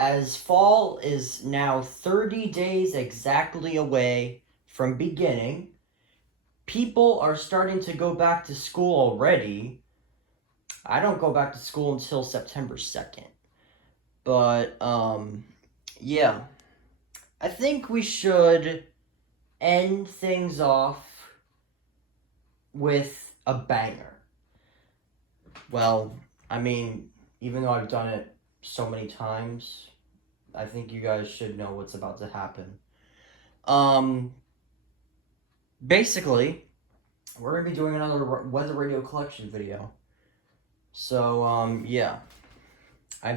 as fall is now 30 days exactly away from beginning, people are starting to go back to school already. I don't go back to school until September 2nd. But, yeah. I think we should end things off with a banger. Well, I mean, even though I've done it so many times, I think you guys should know what's about to happen. Basically, we're going to be doing another weather radio collection video. So, yeah. I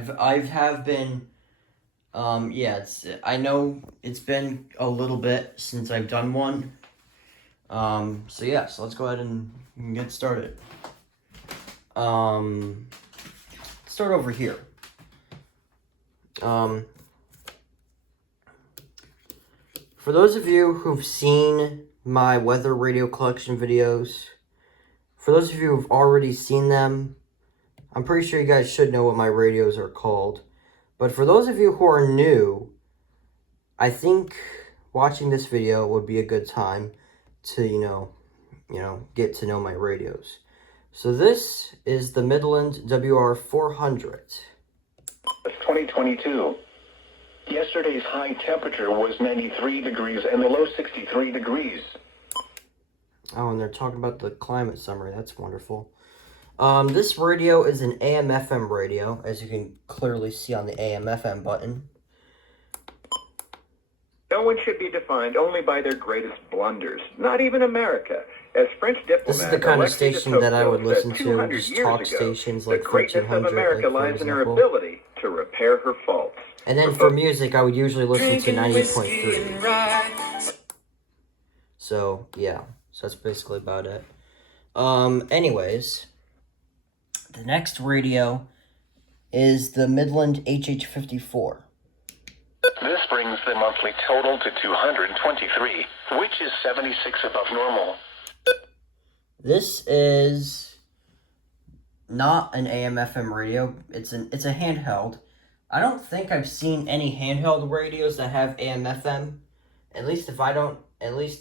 know it's been a little bit since I've done one. So let's go ahead and get started. Start over here. For those of you who've seen my weather radio collection videos, for those of you who've already seen them, I'm pretty sure you guys should know what my radios are called. But for those of you who are new, I think watching this video would be a good time to, get to know my radios. So this is the Midland WR400. It's 2022. Yesterday's high temperature was 93 degrees and the low 63 degrees. Oh, and they're talking about the climate summary. That's wonderful. This radio is an AM/FM radio, as you can clearly see on the AM/FM button. No one should be defined only by their greatest blunders. Not even America. As French diplomat, This is the kind of station that I would listen to, just talk stations like 1300, the greatness of America lies in her ability to repair her faults. And then for music, I would usually listen to 98.3. So, yeah. So that's basically about it. Anyways, the next radio is the Midland HH54. This brings the monthly total to 223, which is 76 above normal. This is not an AM/FM radio. It's a handheld. I don't think I've seen any handheld radios that have AM/FM. At least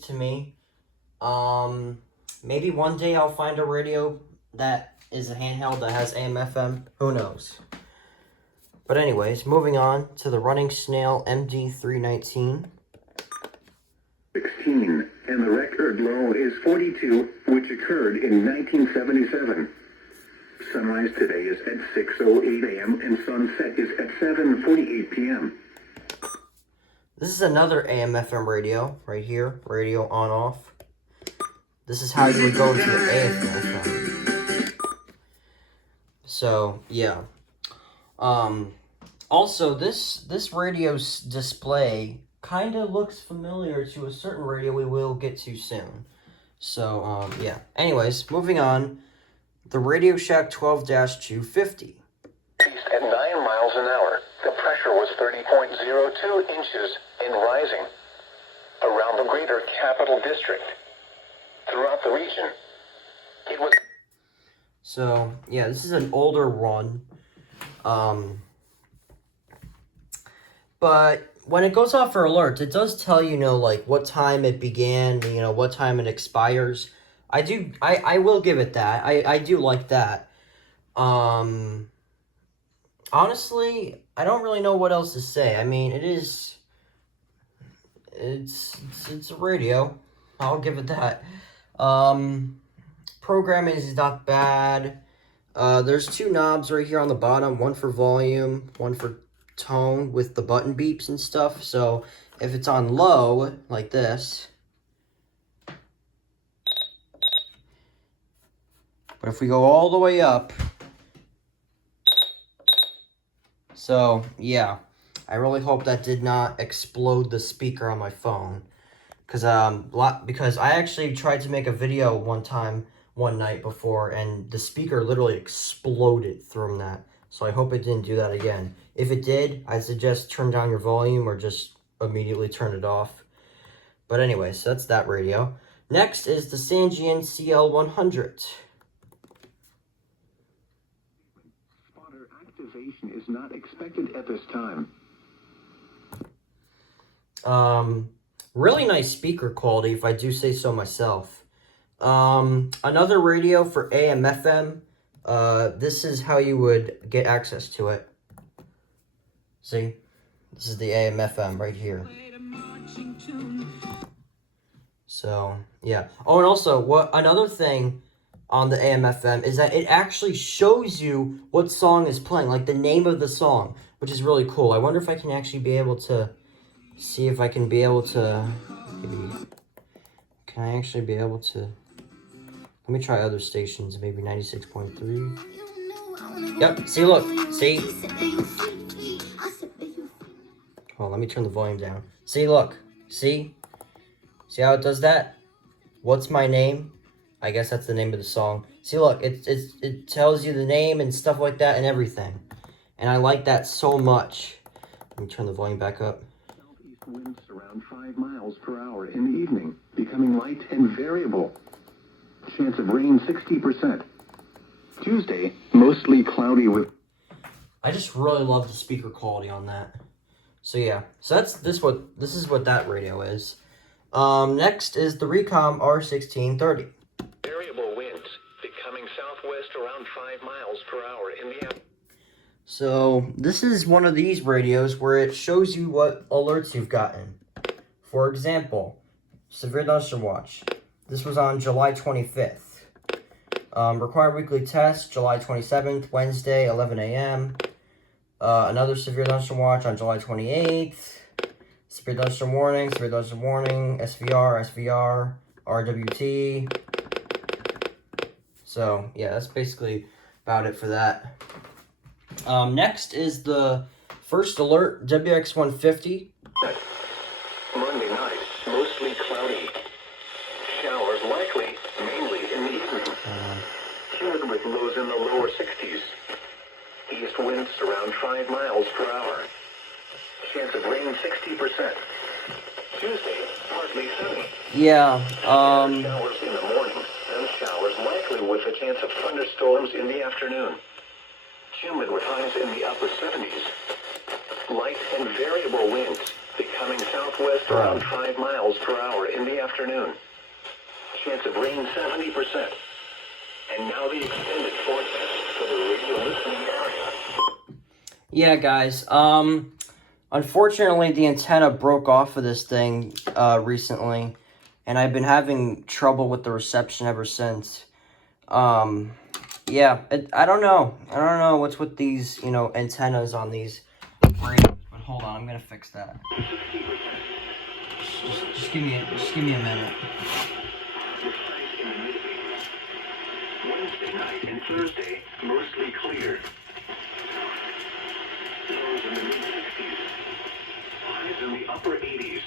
to me. Maybe one day I'll find a radio that is a handheld that has AM/FM. Who knows? But anyways, moving on to the Running Snail MD319. 16, and the record low is 42, which occurred in 1977. Sunrise today is at 6:08 a.m. and sunset is at 7:48 p.m. This is another AM/FM radio right here, radio on off. This is how you would go into the AM/FM. So, yeah. Also, this radio's display kind of looks familiar to a certain radio we will get to soon. So, yeah. Anyways, moving on. The Radio Shack 12-250. At 9 miles an hour, the pressure was 30.02 inches and rising. Around the greater Capital District. Throughout the region, it was... So, yeah, this is an older one. But when it goes off for alerts, it does tell you, like, what time it began, what time it expires. I will give it that. I do like that. Honestly, I don't really know what else to say. I mean, it's a radio. I'll give it that. Programming is not bad. There's two knobs right here on the bottom, one for volume, one for tone with the button beeps and stuff. So if it's on low, like this, but if we go all the way up, so yeah, I really hope that did not explode the speaker on my phone. Because I actually tried to make a video one night before, and the speaker literally exploded from that. So I hope it didn't do that again. If it did, I suggest turn down your volume or just immediately turn it off. But anyway, so that's that radio. Next is the Sangean CL100. Spotter activation is not expected at this time. Really nice speaker quality, if I do say so myself. Another radio for AM FM. This is how you would get access to it. See? This is the AM FM right here. So, yeah. Oh, and also, another thing on the AM FM is that it actually shows you what song is playing, like the name of the song, which is really cool. I wonder if I can actually be able to see if I can be able to, maybe, can I actually be able to, let me try other stations, maybe 96.3. Yep, see, look, see? Hold on, let me turn the volume down. See, look, see? See how it does that? What's my name? I guess that's the name of the song. See, look, it tells you the name and stuff like that and everything. And I like that so much. Let me turn the volume back up. Southeast winds around 5 miles per hour in the evening, becoming light and variable. Chance of rain 60%. Tuesday, mostly cloudy with... I just really love the speaker quality on that. So yeah, so this is what that radio is. Next is the Recom R1630. Variable winds, becoming southwest around 5 miles per hour in the afternoon. So this is one of these radios where it shows you what alerts you've gotten. For example, severe thunderstorm watch. This was on July 25th. Required weekly test, July 27th, Wednesday, 11 a.m. Another severe thunderstorm watch on July 28th. Severe thunderstorm warning, SVR, RWT. So, yeah, that's basically about it for that. Next is the first alert, WX150. Monday night, mostly cloudy. Showers likely, mainly in the evening. Humid with lows in the lower 60s. East winds around 5 miles per hour. Chance of rain 60%. Tuesday, partly sunny. Yeah, Showers in the morning, then showers likely with a chance of thunderstorms in the afternoon. Humid with highs in the upper 70s. Light and variable winds, becoming southwest around 5 miles per hour in the afternoon. Chance of rain 70%. And now the extended forecast for the radio listening area. yeah, guys, unfortunately the antenna broke off of this thing, recently, and I've been having trouble with the reception ever since. Yeah, I don't know what's with these, antennas on these radios, but hold on, I'm gonna fix that. Just give me a minute. Wednesday night and Thursday, mostly clear. Lows in the mid-60s. Highs in the upper 80s.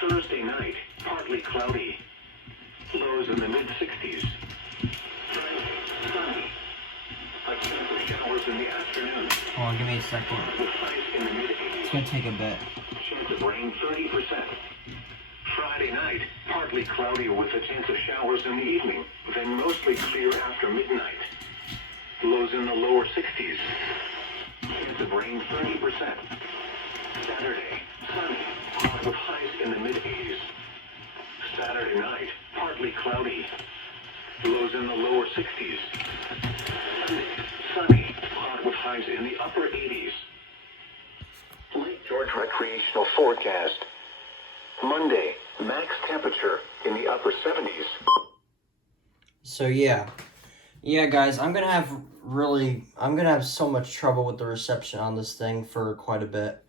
Thursday night, partly cloudy. Lows in the mid-60s. Friday, sunny. A chance of showers in the afternoon. Hold on, give me a second. With highs in the mid-80s. It's gonna take a bit. Chance of rain 30%. Friday night, partly cloudy with a chance of showers in the evening, then mostly clear after midnight. Lows in the lower 60s. Chance of rain 30%. Saturday, sunny, with highs in the mid-80s. Saturday night, partly cloudy. Lows in the lower 60s. Sunday, sunny, with highs in the upper 80s. Lake George recreational forecast. Monday, max temperature in the upper 70s. So yeah, guys, I'm gonna have so much trouble with the reception on this thing for quite a bit.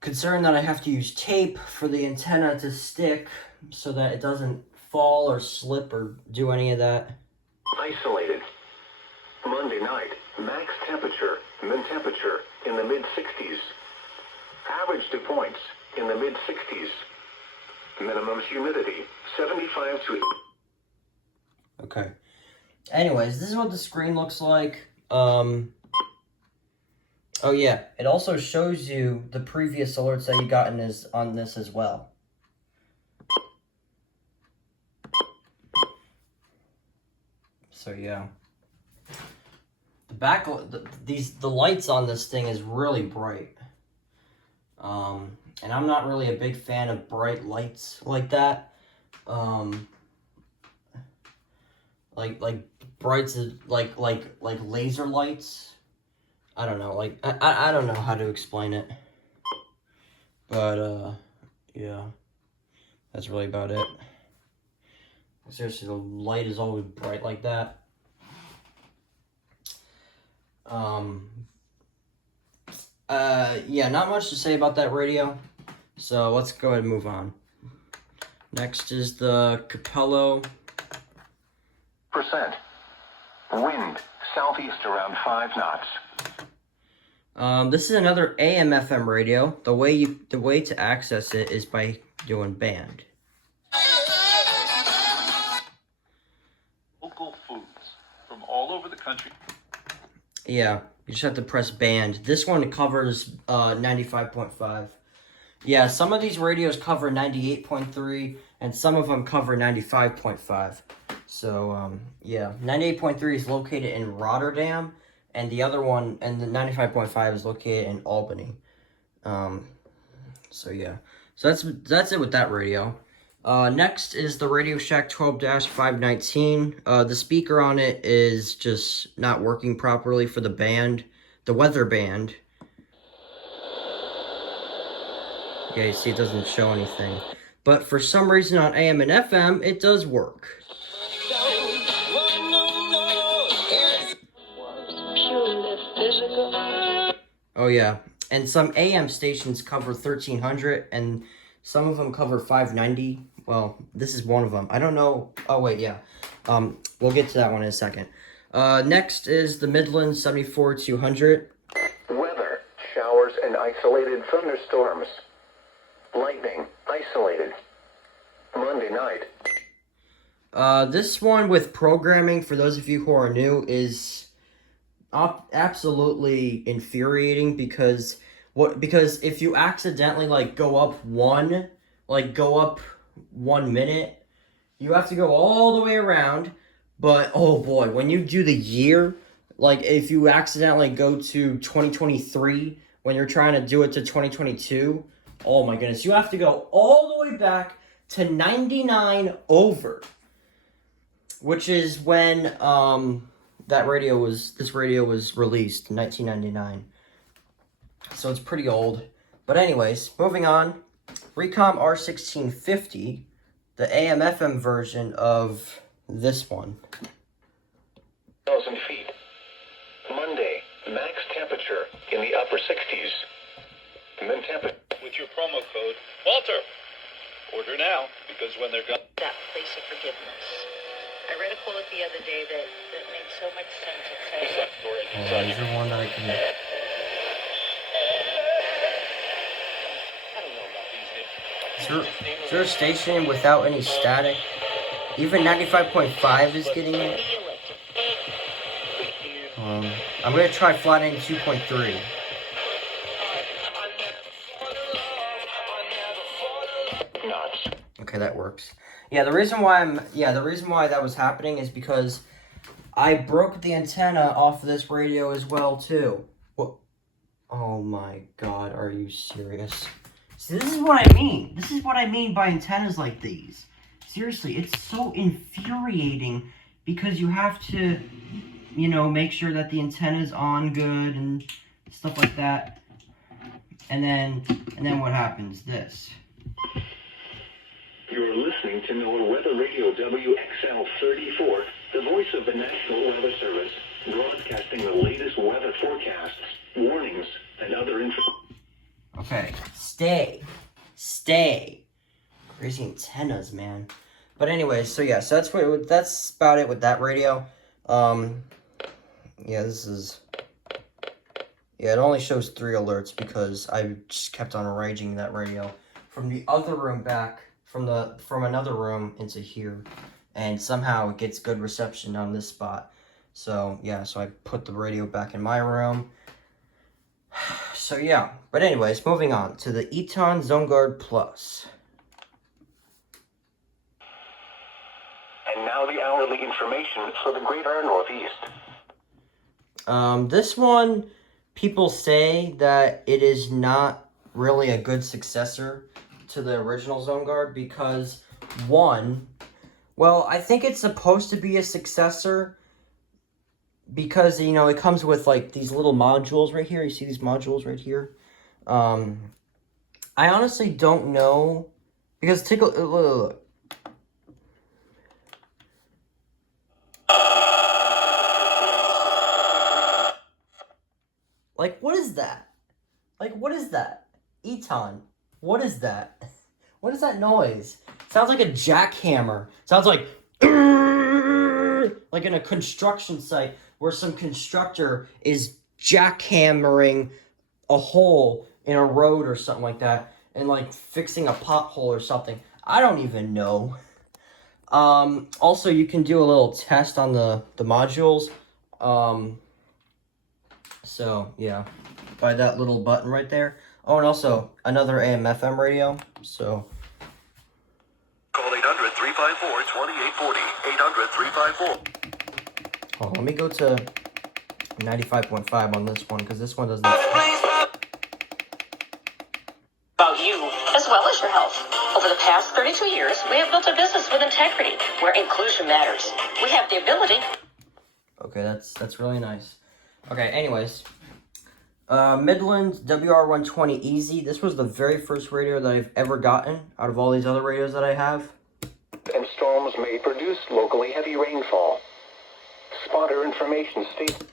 Considering that I have to use tape for the antenna to stick so that it doesn't fall or slip or do any of that. Isolated. Monday night, max temperature, mid-temperature in the mid-60s. Average dew points in the mid-60s. Minimum humidity, 75 to... Okay. Anyways, this is what the screen looks like. Oh yeah, it also shows you the previous alerts that you've gotten on this as well. So yeah. The lights on this thing is really bright. And I'm not really a big fan of bright lights like that. Like brights, like laser lights. I don't know, like, I don't know how to explain it. But, yeah. That's really about it. Seriously, the light is always bright like that. Yeah, not much to say about that radio. So let's go ahead and move on. Next is the Capello. Percent. Wind, southeast around 5 knots. This is another AM/FM radio. The way to access it is by doing band. Local foods from all over the country. Yeah, you just have to press band. This one covers 95.5. Yeah, some of these radios cover 98.3, and some of them cover 95.5. So, yeah, 98.3 is located in Rotterdam, and the other one, and the 95.5 is located in Albany. So yeah, so that's it with that radio. Next is the Radio Shack 12-519. The speaker on it is just not working properly for the band, the weather band. Yeah, you see it doesn't show anything. But for some reason on AM and FM, it does work. Oh yeah, and some AM stations cover 1300, and some of them cover 590. Well, this is one of them. I don't know. Oh wait, yeah. We'll get to that one in a second. Next is the Midland 74-200. Weather, showers and isolated thunderstorms. Lightning, isolated. Monday night. This one with programming, for those of you who are new, is absolutely infuriating because if you accidentally go up 1 minute, you have to go all the way around. But oh boy, when you do the year, like if you accidentally go to 2023 when you're trying to do it to 2022, oh my goodness, you have to go all the way back to 99 over, which is when this radio was released in 1999. So it's pretty old. But anyways, moving on. Recom R1650, the AM/FM version of this one. 1,000 feet. Monday, max temperature in the upper 60s. And then temperature. With your promo code, Walter. Order now, because when they're gone. That place of forgiveness. I read a quote the other day that made so much sense. It says, Is there one that I can... I don't know about these days. Is there a station without any static? Even 95.5 is getting it. I'm gonna try flattening 2.3. Okay, that works. Yeah, the reason why that was happening is because I broke the antenna off of this radio as well too. What? Oh my god, are you serious? See, this is what I mean. This is what I mean by antennas like these. Seriously, it's so infuriating because you have to, make sure that the antenna's on good and stuff like that. And then what happens? This. You're listening to NOAA Weather Radio WXL-34, the voice of the National Weather Service, broadcasting the latest weather forecasts, warnings, and other info. Okay, stay. Crazy antennas, man. But anyways, so that's about it with that radio. It only shows 3 alerts because I just kept on arranging that radio from the other room back. From another room into here, and somehow it gets good reception on this spot. So so I put the radio back in my room. So but anyways, moving on to the Eton ZoneGuard Plus. And now the hourly information for the Greater Northeast. This one, people say that it is not really a good successor to the original Zone Guard because, one, well, I think it's supposed to be a successor because, you know, it comes with, like, these little modules right here. You see these modules right here? I honestly don't know, because take a look. Like, what is that? Like, what is that? Eton, what is that? What is that noise? Sounds like a jackhammer. Sounds like in a construction site where some constructor is jackhammering a hole in a road or something like that and like fixing a pothole or something. I don't even know. Also, you can do a little test on the modules. So, yeah, by that little button right there. Oh, and also, another AM/FM radio, so... Call 800-354-2840. 800-354. Oh, let me go to 95.5 on this one, because this one doesn't... About you, as well as your health. Over the past 32 years, we have built a business with integrity, where inclusion matters. We have the ability... Okay, that's really nice. Okay, anyways. Midland WR120 Easy. This was the very first radio that I've ever gotten out of all these other radios that I have. And storms may produce locally heavy rainfall. Spotter information states.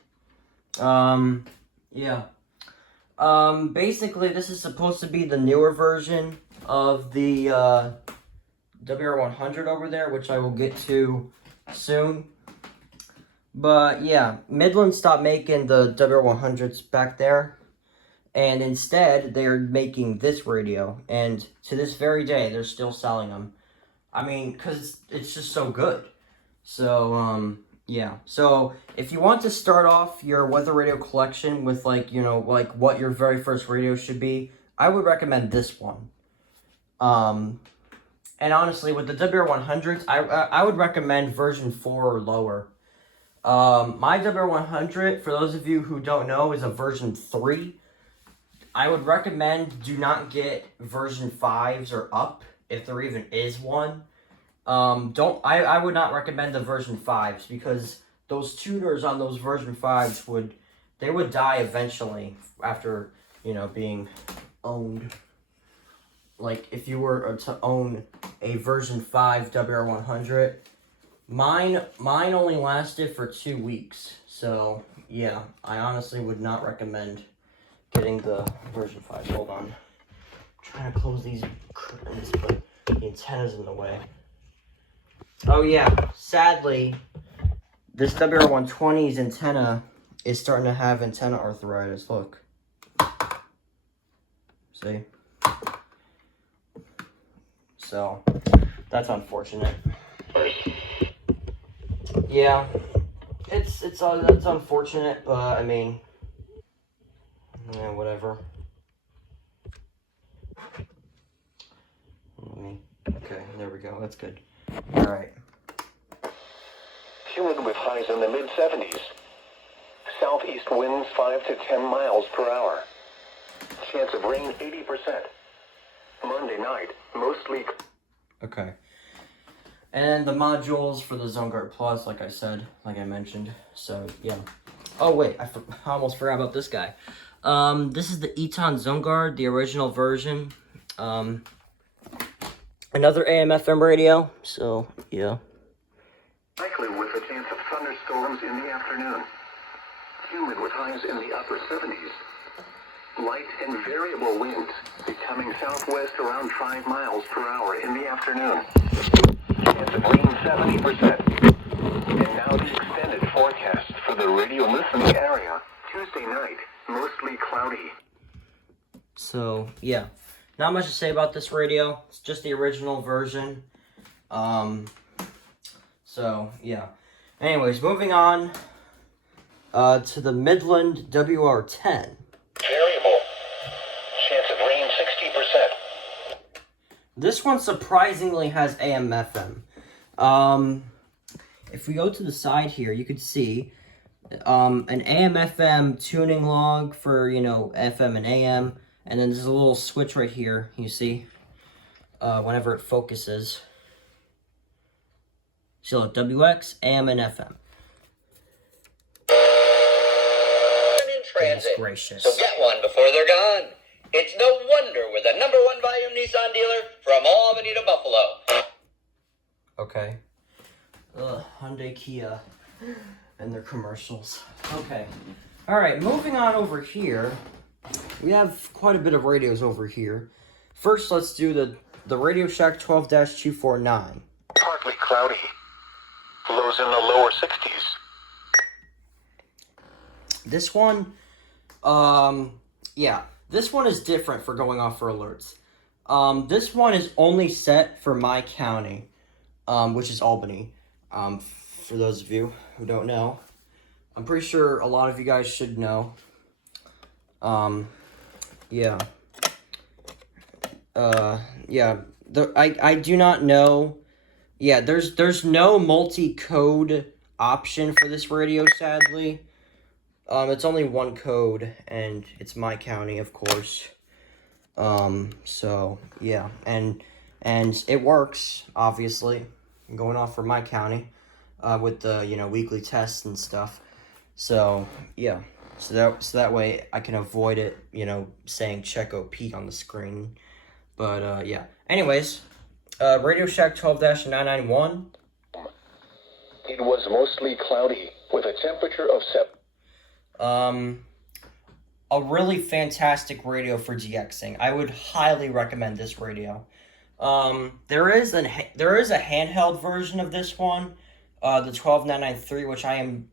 Yeah. Basically, this is supposed to be the newer version of the, WR100 over there, which I will get to soon. But, yeah, Midland stopped making the WR100s back there, and instead, they're making this radio, and to this very day, they're still selling them. I mean, because it's just so good. So, yeah. So, if you want to start off your weather radio collection with, like, you know, like, what your very first radio should be, I would recommend this one. And honestly, with the WR100s, I would recommend version 4 or lower. My WR100, for those of you who don't know, is a version 3. I would recommend do not get version 5s or up, if there even is one. I would not recommend the version 5s, because those tuners on those version 5s would die eventually after, you know, being owned. Like, if you were to own a version 5 WR100, Mine only lasted for 2 weeks, so yeah, I honestly would not recommend getting the version 5. Hold on. I'm trying to close these curtains, but the antenna's in the way. Oh yeah, sadly, this WR120's antenna is starting to have antenna arthritis. Look. See? So, that's unfortunate. Yeah, that's unfortunate, but I mean, yeah, whatever. Okay, there we go. That's good. All right. Humid with highs in the mid-70s. Southeast winds 5 to 10 miles per hour. Chance of rain 80%. Monday night, mostly. Okay. And the modules for the Zone Guard Plus, like I mentioned. So, yeah. Oh, wait, I almost forgot about this guy. This is the Eton Zone Guard, the original version. Another AM/FM radio, so, yeah. Likely with a chance of thunderstorms in the afternoon. Humid with highs in the upper 70s. Light and variable winds becoming southwest around 5 miles per hour in the afternoon. Chance of rain 70%. And now the extended forecast for the radio listening area. Tuesday night, mostly cloudy. So, yeah. Not much to say about this radio. It's just the original version. So, yeah. Anyways, moving on to the Midland WR10. Variable. Chance of rain 60%. This one surprisingly has AM/FM. If we go to the side here, you could see an AM/FM tuning log for, you know, FM and AM, And then there's a little switch right here, you see, whenever it focuses. So WX, AM, and FM. In transit. Goodness gracious. So get one before they're gone. It's no wonder we're the #1 volume Nissan dealer from Albany to Buffalo. Okay. Hyundai, Kia, and their commercials. Okay. Alright, moving on over here. We have quite a bit of radios over here. First, let's do the Radio Shack 12-249. Partly cloudy. Lows in the lower 60s. This one, yeah. This one is different for going off for alerts. This one is only set for my county, which is Albany. For those of you who don't know. I'm pretty sure a lot of you guys should know. Yeah. Yeah. I do not know. Yeah, there's no multi-code option for this radio, sadly. It's only one code, and it's my county, of course. So, yeah. And it works, obviously. I'm going off for my county, with the, weekly tests and stuff. So, yeah. So that way I can avoid it, saying check OP on the screen. But, yeah. Anyways, Radio Shack 12-991. It was mostly cloudy, with a temperature of 7. A really fantastic radio for DXing. I would highly recommend this radio. There is a handheld version of this one, the 12993, which I'm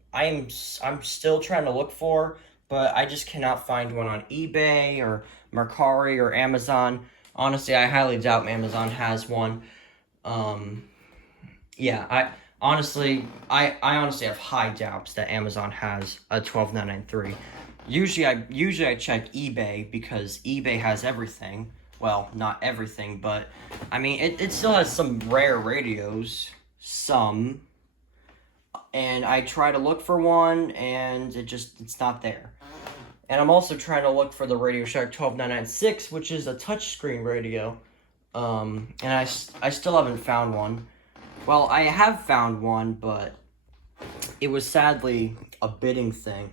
still trying to look for, but I just cannot find one on eBay or Mercari or Amazon. Honestly, I highly doubt Amazon has one. Yeah, I honestly have high doubts that Amazon has a 12993. Usually I check eBay because eBay has everything. Well, not everything, but I mean it still has some rare radios, some. And I try to look for one, and it's not there. And I'm also trying to look for the Radio Shack 12996, which is a touchscreen radio. And I still haven't found one. Well, I have found one, but it was sadly a bidding thing.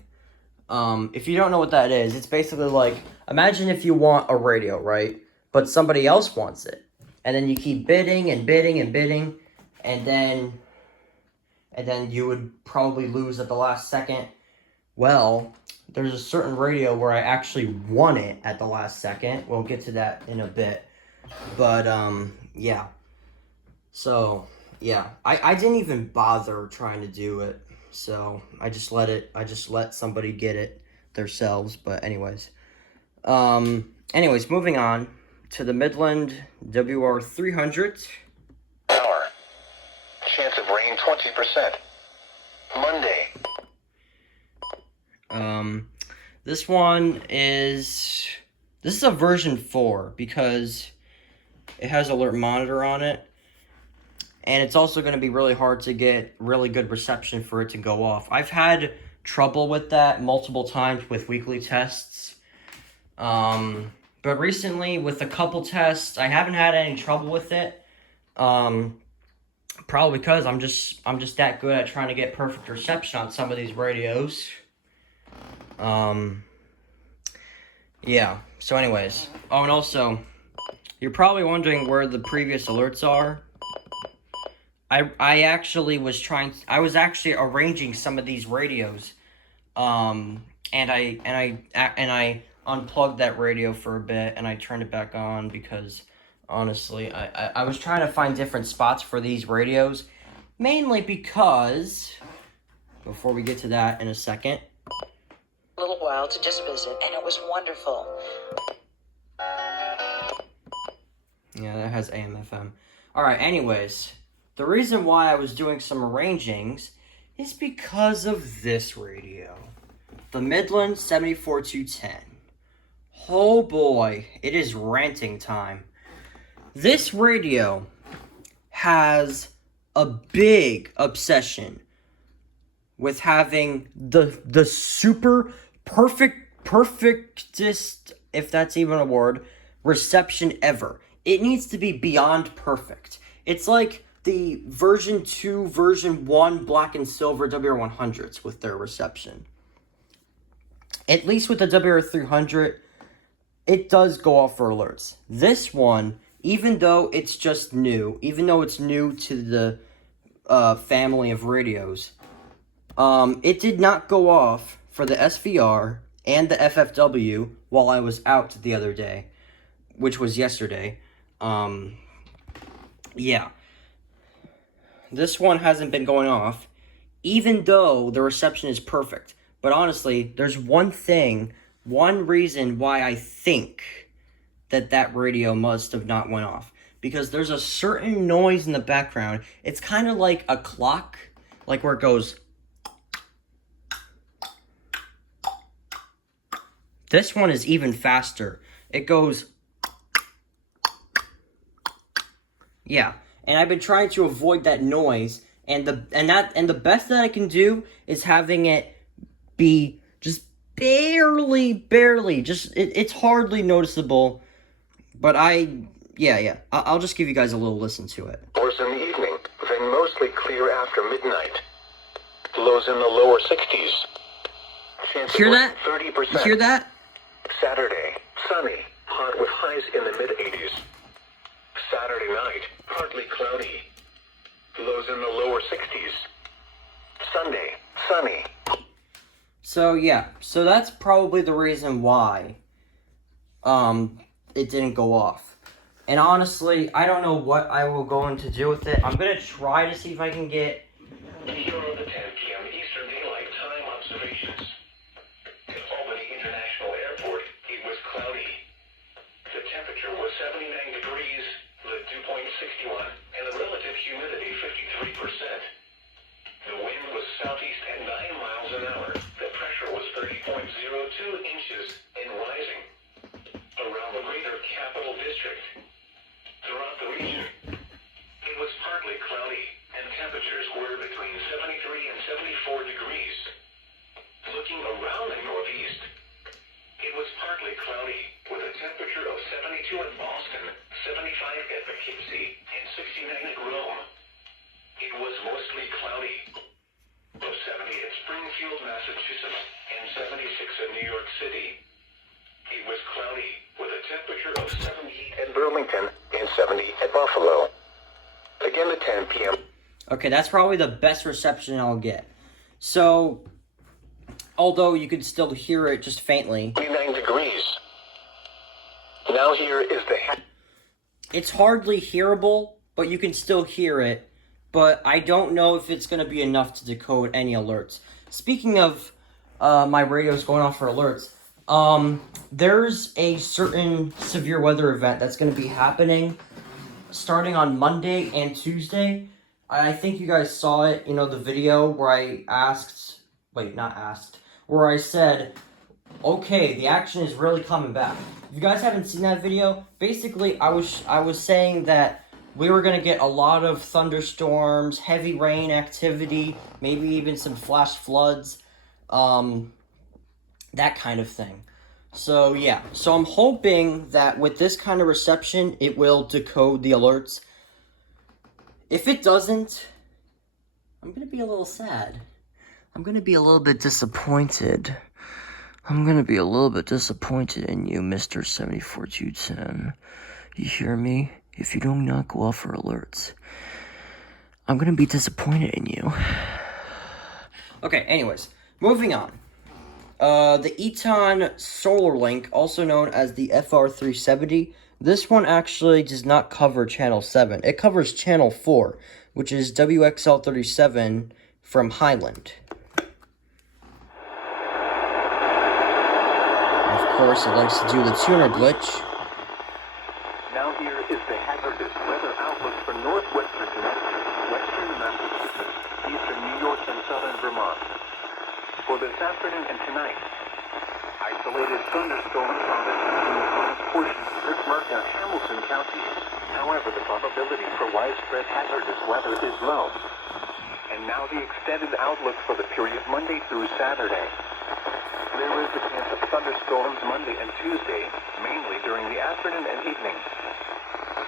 If you don't know what that is, it's basically like, imagine if you want a radio, right? But somebody else wants it. And then you keep bidding and bidding and bidding, and then you would probably lose at the last second. Well, there's a certain radio where I actually won it at the last second. We'll get to that in a bit. But, yeah. So, yeah. I didn't even bother trying to do it. So, I just let somebody get it themselves. But anyways. Moving on to the Midland WR300. Hour. Chance of rain 20%. Monday. This one is a version 4 because it has alert monitor on it. And it's also going to be really hard to get really good reception for it to go off. I've had trouble with that multiple times with weekly tests. But recently with a couple tests, I haven't had any trouble with it. Probably because I'm just that good at trying to get perfect reception on some of these radios. Yeah. So anyways. Oh, and also, you're probably wondering where the previous alerts are. I actually was actually arranging some of these radios. And I unplugged that radio for a bit and I turned it back on because honestly, I was trying to find different spots for these radios, mainly because, before we get to that in a second, a little while to just visit, and it was wonderful. Yeah, that has AM, FM. Alright, anyways, the reason why I was doing some arrangings is because of this radio. The Midland 74210. Oh boy, it is ranting time. This radio has a big obsession with having the super perfectest if that's even a word, reception ever. It needs to be beyond perfect. It's like the version 2, version 1 black and silver WR100s with their reception. At least with the WR300, it does go off for alerts. This one, even though it's just new, even though it's new to the family of radios, it did not go off for the SVR and the FFW while I was out the other day, which was yesterday. Yeah. This one hasn't been going off, even though the reception is perfect. But honestly, there's one reason why I think that radio must have not went off. Because there's a certain noise in the background. It's kind of like a clock, like where it goes. This one is even faster. It goes. Yeah, and I've been trying to avoid that noise, and the best that I can do is having it be just barely, just it's hardly noticeable, but I'll just give you guys a little listen to it. Hours in the evening, then mostly clear after midnight. Lows in the lower 60s. Chance Hear of that? 30%. You hear that? Saturday, sunny, hot with highs in the mid-80s. Saturday night, partly cloudy. Lows in the lower 60s. Sunday, sunny. So yeah, so that's probably the reason why it didn't go off. And honestly, I don't know what I will go into do with it. I'm gonna try to see if I can get Here are the 10 p.m. Eastern Daylight Time observations. At Albany International Airport, it was cloudy. The temperature was 79 degrees, the dew point 61, and the relative humidity 53%. The wind was southeast at 9 miles an hour. The pressure was 30.02 inches and rising. Around the greater Capital District. Throughout the region, it was partly cloudy, and temperatures were between 73 and 74 degrees. Looking around the Northeast, it was partly cloudy, with a temperature of 72 in Boston, 75 at Poughkeepsie, and 69 at Rome. It was mostly cloudy, of 70 at Springfield, Massachusetts, and 76 at New York City. It was cloudy, with a temperature of 70 at Burlington and 70 at Buffalo. Again at 10 p.m. Okay, that's probably the best reception I'll get. So, although you could still hear it just faintly. 29 degrees. Now here is the... It's hardly hearable, but you can still hear it. But I don't know if it's going to be enough to decode any alerts. Speaking of my radios going off for alerts, there's a certain severe weather event that's going to be happening starting on Monday and Tuesday. I think you guys saw it, the video where where I said, okay, the action is really coming back. If you guys haven't seen that video, basically I was saying that we were going to get a lot of thunderstorms, heavy rain activity, maybe even some flash floods, that kind of thing. So yeah, so I'm hoping that with this kind of reception, it will decode the alerts. If it doesn't, I'm going to be a little sad. I'm going to be a little bit disappointed. I'm going to be a little bit disappointed in you, Mr. 74210. You hear me? If you do not go off for alerts, I'm going to be disappointed in you. Okay, anyways, moving on. The Eton Solar Link, also known as the FR370, this one actually does not cover Channel 7. It covers Channel 4, which is WXL37 from Highland. Of course, it likes to do the tuner glitch. Now here is the hazardous weather outlook for northwestern Connecticut, western Massachusetts, eastern New York, and southern Vermont. For this afternoon and tonight, isolated thunderstorms on the eastern portions of Bismarck and Hamilton counties. However, the probability for widespread hazardous weather is low. And now the extended outlook for the period Monday through Saturday. There is a chance of thunderstorms Monday and Tuesday, mainly during the afternoon and evening.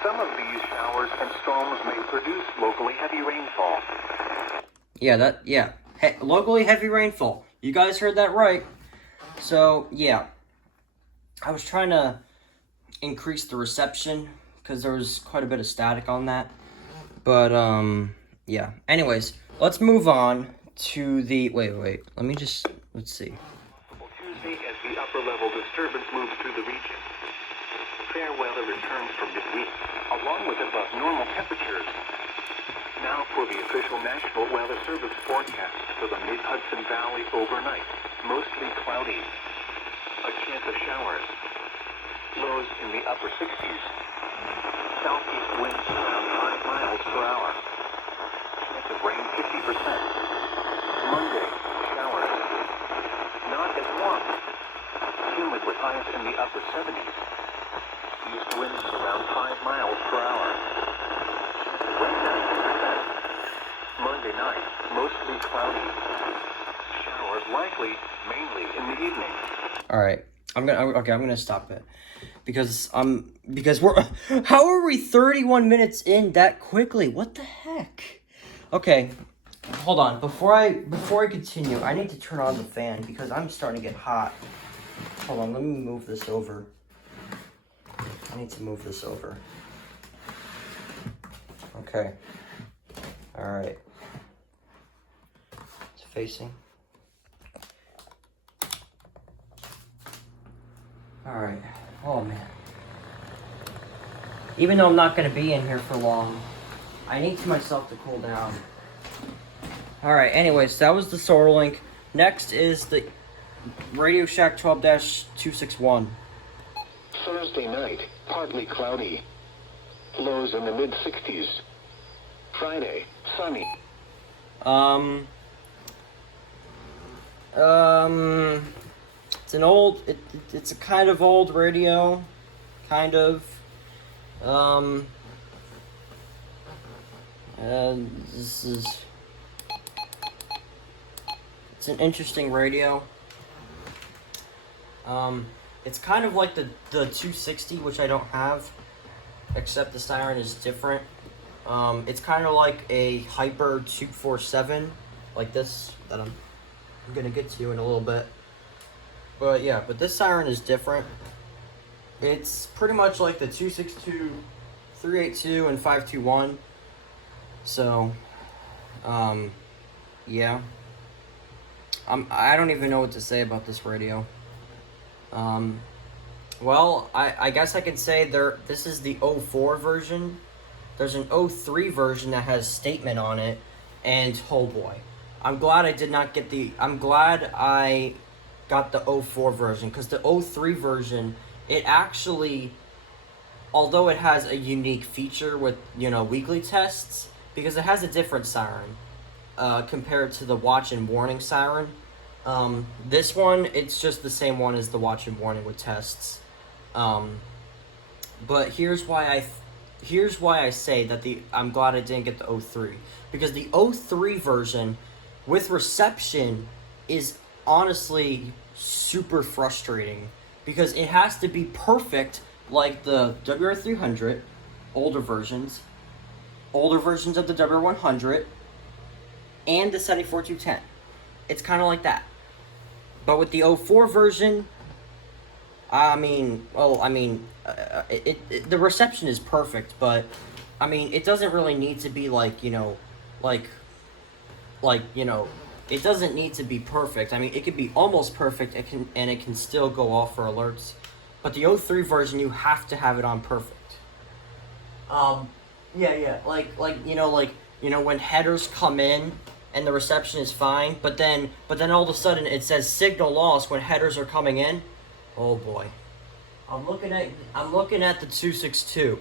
Some of these showers and storms may produce locally heavy rainfall. Locally heavy rainfall. You guys heard that right. So, yeah. I was trying to increase the reception because there was quite a bit of static on that. But, yeah. Anyways, let's move on to the... Wait. Let's see. Tuesday as the upper-level disturbance moves through the region. Fair weather returns from midweek, along with above-normal temperatures. Now for the official National Weather Service forecast for the Mid-Hudson Valley overnight. Mostly cloudy. A chance of showers. Lows in the upper 60s. Southeast winds around 5 miles per hour. Chance of rain 50%. Monday, showers. Not as warm. Humid with highs in the upper 70s. East winds around 5 miles per hour. Chance of rain 90%. Monday night, mostly cloudy. Showers likely, mainly in the evening. All right. I'm gonna stop it because we're how are we 31 minutes in that quickly? What the heck? Okay, hold on. Before I continue, I need to turn on the fan because I'm starting to get hot. Hold on, let me move this over. I need to move this over. Okay. All right. It's facing. Alright. Oh, man. Even though I'm not going to be in here for long, I need myself to cool down. Alright, anyways, that was the Solar Link. Next is the Radio Shack 12-261. Thursday night, partly cloudy. Lows in the mid-60s. Friday, sunny. It's a kind of old radio, kind of. It's an interesting radio. It's kind of like the 260, which I don't have, except the siren is different. It's kind of like a Hyper 247, like this, that I'm gonna get to in a little bit. But yeah, this siren is different. It's pretty much like the 262, 382, and 521. So, yeah. I don't even know what to say about this radio. Well, I guess I could say this is the 04 version. There's an 03 version that has statement on it, and oh boy. I'm glad I got the 04 version, because the 03 version, it actually, although it has a unique feature with, weekly tests, because it has a different siren, compared to the watch and warning siren. This one, it's just the same one as the watch and warning with tests. But here's why I say that I'm glad I didn't get the 03, because the 03 version with reception is honestly super frustrating, because it has to be perfect like the WR300, older versions of the WR100, and the 74210. It's kind of like that. But with the 04 version, the reception is perfect, but it doesn't really need to be it doesn't need to be perfect. It could be almost perfect, it can still go off for alerts. But the 03 version, you have to have it on perfect. When headers come in and the reception is fine, but then all of a sudden it says signal loss when headers are coming in. Oh boy. I'm looking at the 262.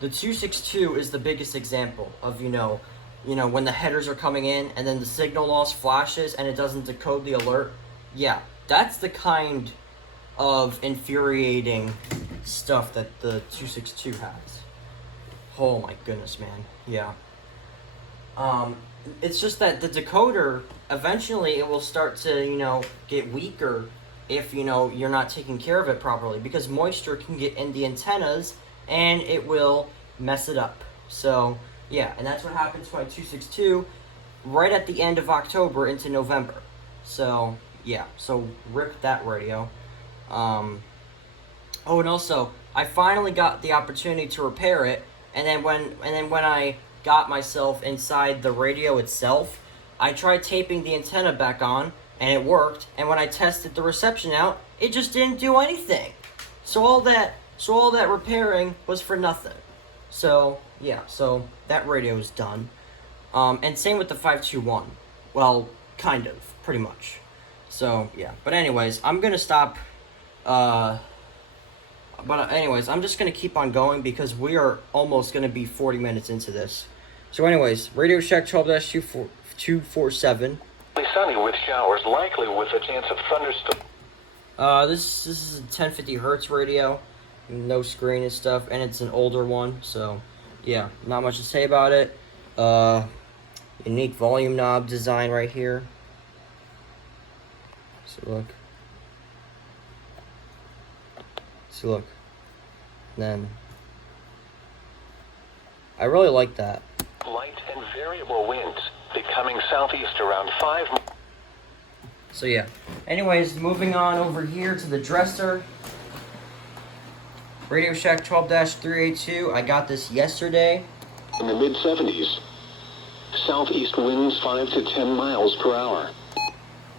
The 262 is the biggest example of, when the headers are coming in and then the signal loss flashes and it doesn't decode the alert. Yeah, that's the kind of infuriating stuff that the 262 has. Oh my goodness, man. Yeah. it's just that the decoder, eventually it will start to, get weaker if, you're not taking care of it properly, because moisture can get in the antennas and it will mess it up. So, yeah, and that's what happened to my 262 right at the end of October into November. So, yeah, so rip that radio. Oh, and also, I finally got the opportunity to repair it, and then when I got myself inside the radio itself, I tried taping the antenna back on, and it worked, and when I tested the reception out, it just didn't do anything. So all that repairing was for nothing. So, yeah, so that radio is done. And same with the 521. Well, kind of, pretty much. So, yeah. But anyways, I'm gonna stop, I'm just gonna keep on going because we are almost gonna be 40 minutes into this. So anyways, Radio Shack 12-247. Sunny with showers, likely with a chance of thunderstorms. This is a 1050 hertz radio, no screen and stuff, and it's an older one, so yeah, not much to say about it. Unique volume knob design right here. So look. Then I really like that. Light and variable winds, becoming southeast around 5. So yeah. Anyways, moving on over here to the dresser. Radio Shack 12-382. I got this yesterday. In the mid-70s. Southeast winds 5 to 10 miles per hour.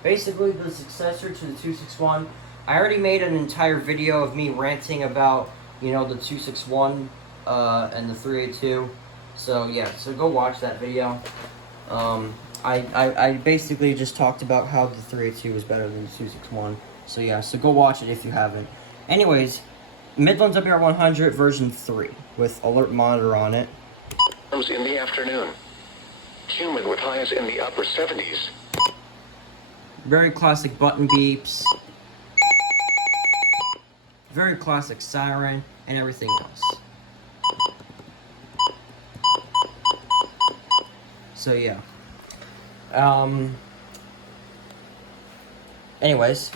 Basically the successor to the 261. I already made an entire video of me ranting about, the 261 and the 382. So yeah, so go watch that video. I basically just talked about how the 382 was better than the 261. So yeah, so go watch it if you haven't. Anyways, Midland WR100 version 3 with alert monitor on it. In the afternoon. Humid with highs in the upper 70s. Very classic button beeps. Very classic siren and everything else. So yeah. Anyways,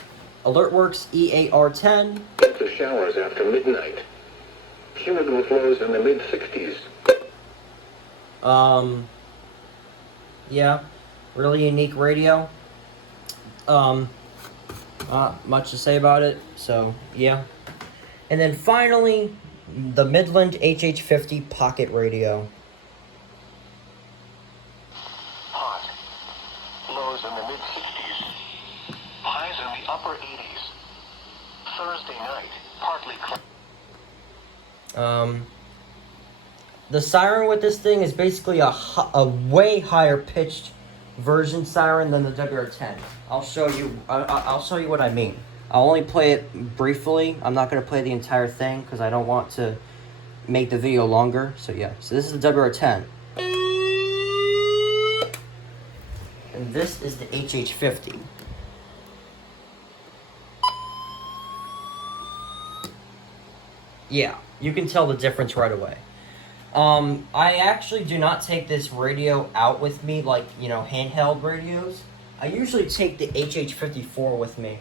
AlertWorks EAR10. The showers after midnight. Humid with lows in the mid-60s. Yeah, really unique radio. Much to say about it, so yeah. And then finally, the Midland HH50 pocket radio. Hot. Lows in the mid-60s. Highs in the upper 80s. Thursday night, partly cloudy. The siren with this thing is basically a way higher pitched version siren than the WR10. I'll show you. I'll show you what I mean. I'll only play it briefly. I'm not gonna play the entire thing because I don't want to make the video longer. So yeah. So this is the WR10, and this is the HH50. Yeah, you can tell the difference right away. I actually do not take this radio out with me like, handheld radios. I usually take the HH54 with me,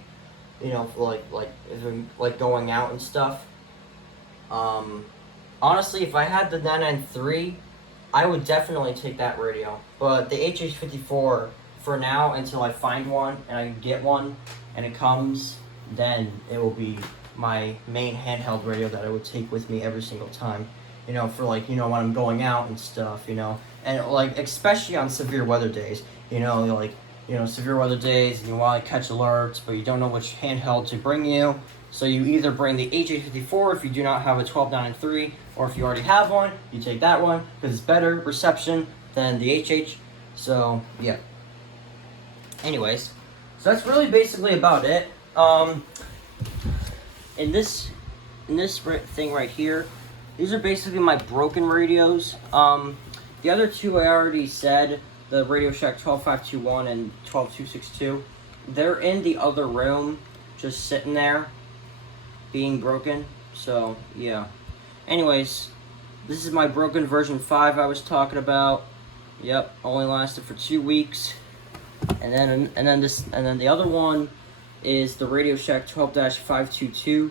like going out and stuff. Honestly, if I had the 993, I would definitely take that radio. But the HH54, for now, until I find one and I get one and it comes, then it will be my main handheld radio that I would take with me every single time. For when I'm going out and stuff, and especially on severe weather days, severe weather days, and you want to catch alerts, but you don't know which handheld to bring you. So you either bring the HH54 if you do not have a 1293, or if you already have one, you take that one because it's better reception than the HH. So yeah. Anyways, so that's really basically about it. In this thing right here. These are basically my broken radios. The other two I already said, the Radio Shack 12521 and 12262, they're in the other room, just sitting there, being broken. So, yeah. Anyways, this is my broken version 5 I was talking about. Yep, only lasted for 2 weeks. And then the other one is the Radio Shack 12-522,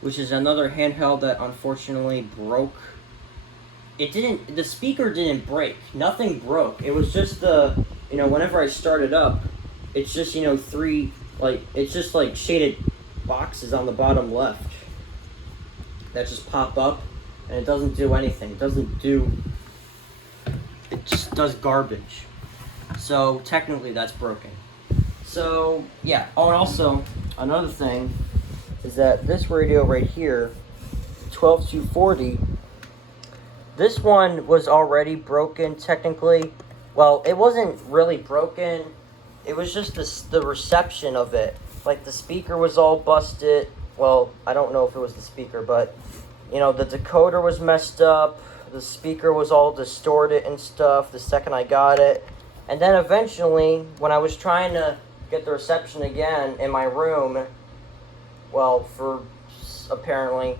which is another handheld that unfortunately broke. The speaker didn't break. Nothing broke. It was just whenever I started up, it's just, it's just like shaded boxes on the bottom left that just pop up, and it doesn't do anything. It just does garbage. So technically that's broken. So yeah. Oh, and also another thing is that this radio right here, 12240, this one was already broken technically. Well, it wasn't really broken. It was just the reception of it. Like, the speaker was all busted. Well, I don't know if it was the speaker, but the decoder was messed up. The speaker was all distorted and stuff the second I got it. And then eventually, when I was trying to get the reception again in my room, well, apparently,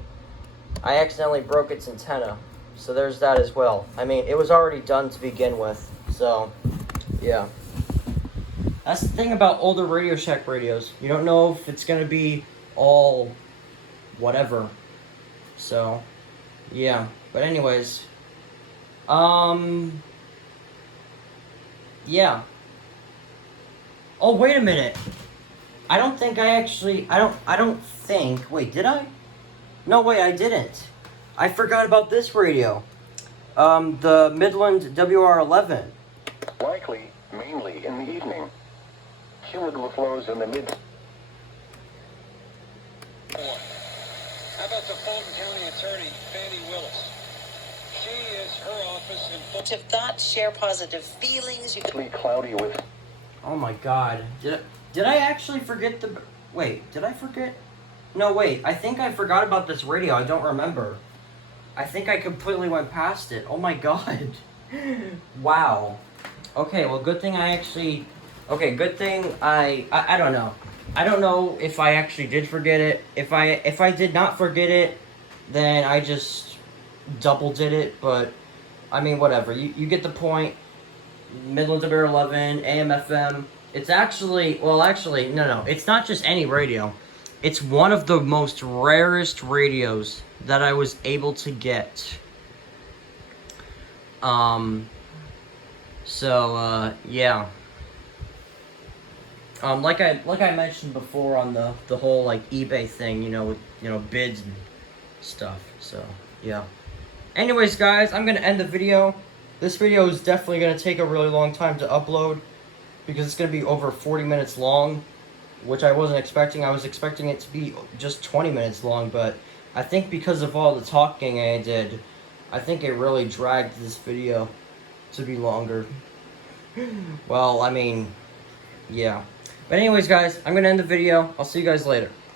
I accidentally broke its antenna. So there's that as well. I mean, it was already done to begin with. So, yeah. That's the thing about older Radio Shack radios. You don't know if it's going to be all whatever. So, yeah. But anyways, yeah. Oh, wait a minute. I don't think wait, did I? No, wait, I didn't. I forgot about this radio. The Midland WR11. Likely, mainly in the evening. Cumulative flows in the mid. How about the Fulton County Attorney, Fannie Willis? She is her office in Fulton. Positive thoughts, share positive feelings. You can... Cloudy with. Oh my God! Did I actually forget the? Wait, did I forget? No, wait. I think I forgot about this radio. I don't remember. I think I completely went past it. Oh my God! Wow. Okay. Well, good thing I actually. Okay. Good thing I don't know. I don't know if I actually did forget it. If I did not forget it, then I just double did it. But I mean, whatever. You get the point. Midland WR11, AM, FM. It's actually, no. It's not just any radio. It's one of the most rarest radios that I was able to get. Yeah. Like I mentioned before on the whole like eBay thing, with bids and stuff. So yeah. Anyways, guys, I'm gonna end the video. This video is definitely gonna take a really long time to upload because it's gonna be over 40 minutes long, which I wasn't expecting. I was expecting it to be just 20 minutes long, but I think because of all the talking I did, I think it really dragged this video to be longer. Well, I mean, yeah. But anyways, guys, I'm going to end the video. I'll see you guys later.